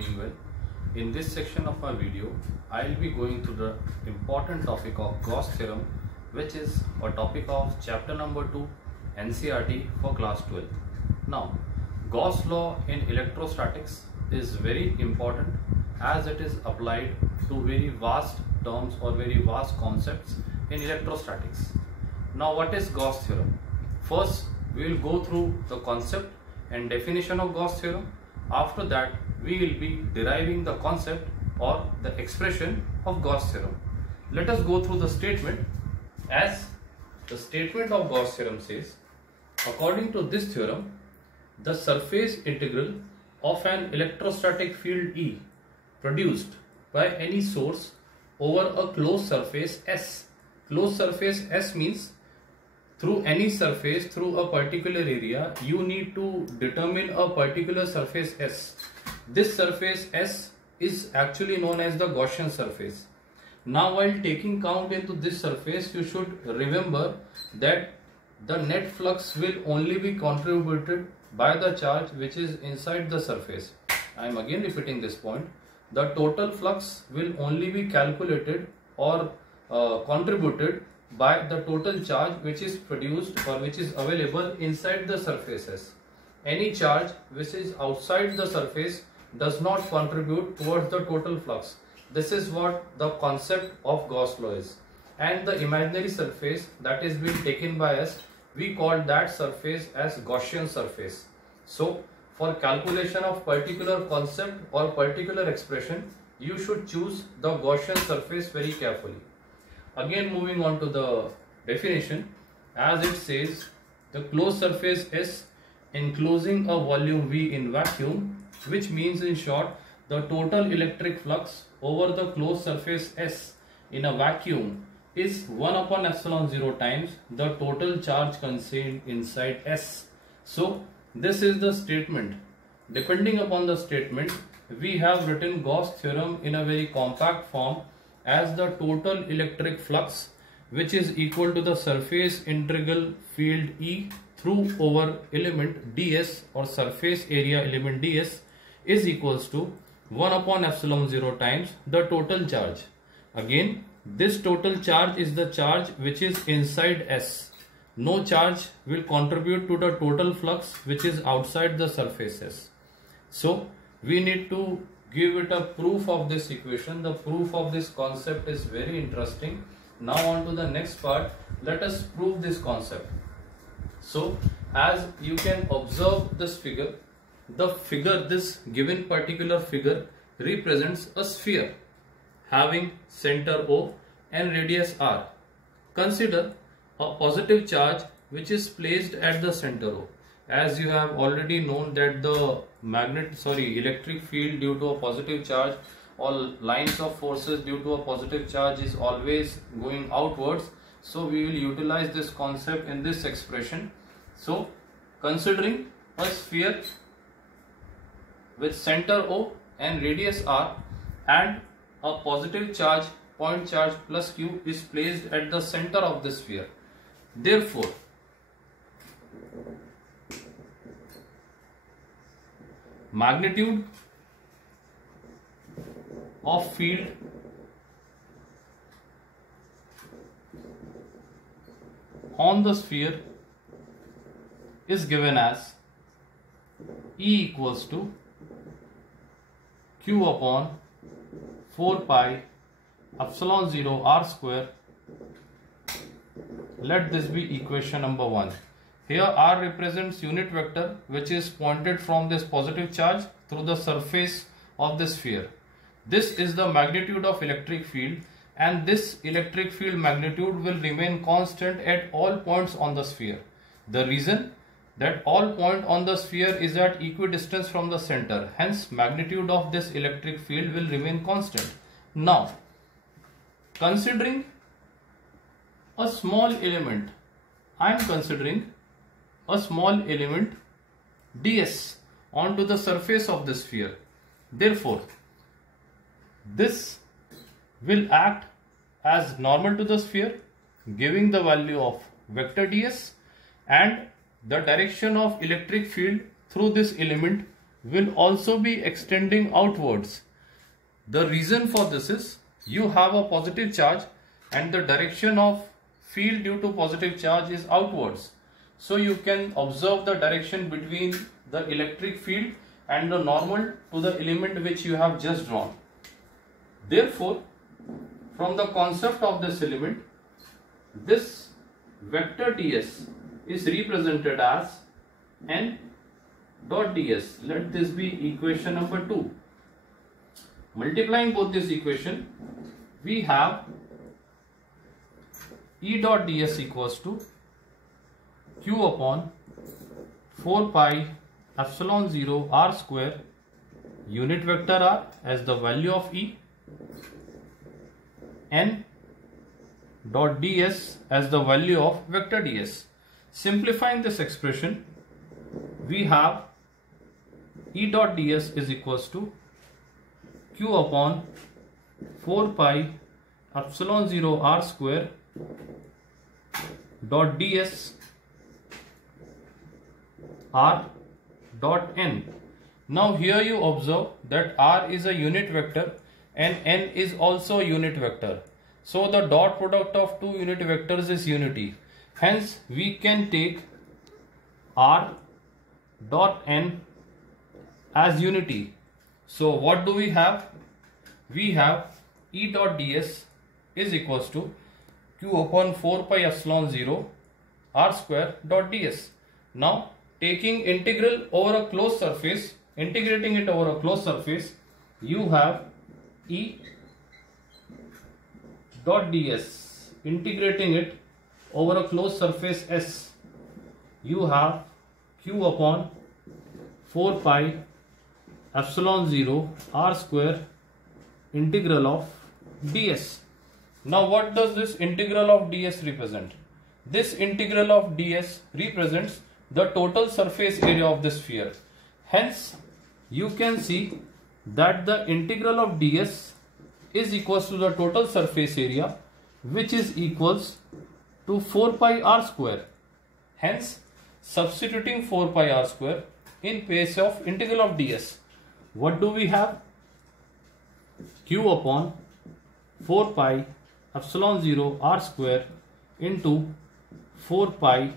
doing well. In this section of my video, I will be going through the important topic of Gauss theorem, which is a topic of chapter number 2 NCERT for class 12. Now, Gauss law in electrostatics is very important as it is applied to very vast terms or very vast concepts in electrostatics. Now, what is Gauss theorem? First, we will go through the concept and definition of Gauss theorem. After that, we will be deriving the concept or the expression of Gauss theorem. Let us go through the statement. As the statement of Gauss theorem says, according to this theorem, the surface integral of an electrostatic field E produced by any source over a closed surface S. Closed surface S means through any surface through a particular area, you need to determine a particular surface S. This surface S is actually known as the Gaussian surface. Now, while taking count into this surface, you should remember that the net flux will only be contributed by the charge which is inside the surface. I am again repeating this point. The total flux will only be calculated or contributed by the total charge which is produced or which is available inside the surfaces. Any charge which is outside the surface does not contribute towards the total flux. This is what the concept of Gauss law is. And the imaginary surface that is being taken by us, we call that surface as Gaussian surface. So, for calculation of particular concept or particular expression, you should choose the Gaussian surface very carefully. Again, moving on to the definition, as it says, the closed surface S enclosing a volume V in vacuum, which means in short, the total electric flux over the closed surface S in a vacuum is 1 upon epsilon 0 times the total charge contained inside S. So, this is the statement. Depending upon the statement, we have written Gauss theorem in a very compact form as the total electric flux, which is equal to the surface integral field E through over element ds or surface area element ds is equals to 1 upon epsilon 0 times the total charge. Again, this total charge is the charge which is inside S. No charge will contribute to the total flux which is outside the surfaces. So, we need to give it a proof of this equation. The proof of this concept is very interesting. Now on to the next part. Let us prove this concept. So, as you can observe this figure, this given particular figure represents a sphere having center O and radius R. Consider a positive charge which is placed at the center O. As you have already known that the electric field due to a positive charge or lines of forces due to a positive charge is always going outwards. So we will utilize this concept in this expression. So considering a sphere with center O and radius R and a positive charge, point charge plus Q is placed at the center of the sphere. Therefore, magnitude of field on the sphere is given as E equals to Q upon 4 pi epsilon 0 R square. Let this be equation number 1. Here R represents unit vector which is pointed from this positive charge through the surface of the sphere. This is the magnitude of electric field, and this electric field magnitude will remain constant at all points on the sphere. The reason that all point on the sphere is at equidistance from the center, hence magnitude of this electric field will remain constant. Now, considering a small element, I am considering a small element ds onto the surface of the sphere. Therefore, this will act as normal to the sphere, giving the value of vector ds, and the direction of electric field through this element will also be extending outwards. The reason for this is you have a positive charge and the direction of field due to positive charge is outwards. So you can observe the direction between the electric field and the normal to the element which you have just drawn. Therefore, from the concept of this element, this vector ds is represented as n dot ds. Let this be equation number 2. Multiplying both this equation, we have E dot ds equals to q upon 4 pi epsilon 0 r square unit vector r as the value of E, n dot ds as the value of vector ds. Simplifying this expression, we have E dot ds is equals to q upon 4 pi epsilon 0 r square dot ds r dot n. Now here you observe that r is a unit vector and n is also a unit vector. So the dot product of two unit vectors is unity. Hence we can take r dot n as unity. So what do we have? We have E dot ds is equals to q upon 4 pi epsilon 0 r square dot ds. Now taking integral over a closed surface, integrating it over a closed surface, you have E dot ds. Integrating it over a closed surface S, you have q upon 4 pi epsilon 0 r square integral of ds. Now what does this integral of ds represent? This integral of ds represents the total surface area of the sphere. Hence you can see that the integral of ds is equals to the total surface area, which is equals to 4 pi r square. Hence substituting 4 pi r square in place of integral of ds, what do we have? Q upon 4 pi epsilon 0 r square into 4 pi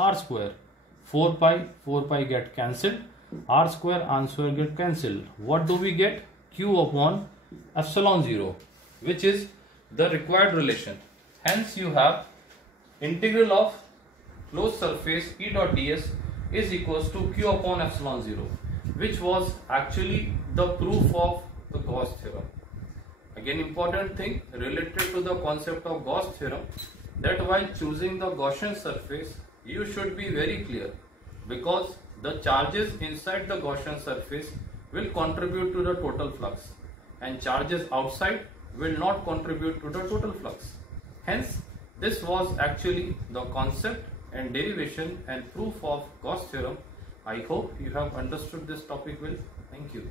r square. 4 pi get cancelled, r square answer get cancelled. What do we get? Q upon epsilon 0, which is the required relation. Hence you have integral of closed surface E dot ds is equals to q upon epsilon 0, which was actually the proof of the Gauss theorem. Again, important thing related to the concept of Gauss theorem, that while choosing the Gaussian surface, you should be very clear, because the charges inside the Gaussian surface will contribute to the total flux and charges outside will not contribute to the total flux. Hence, this was actually the concept and derivation and proof of Gauss theorem. I hope you have understood this topic well. Thank you.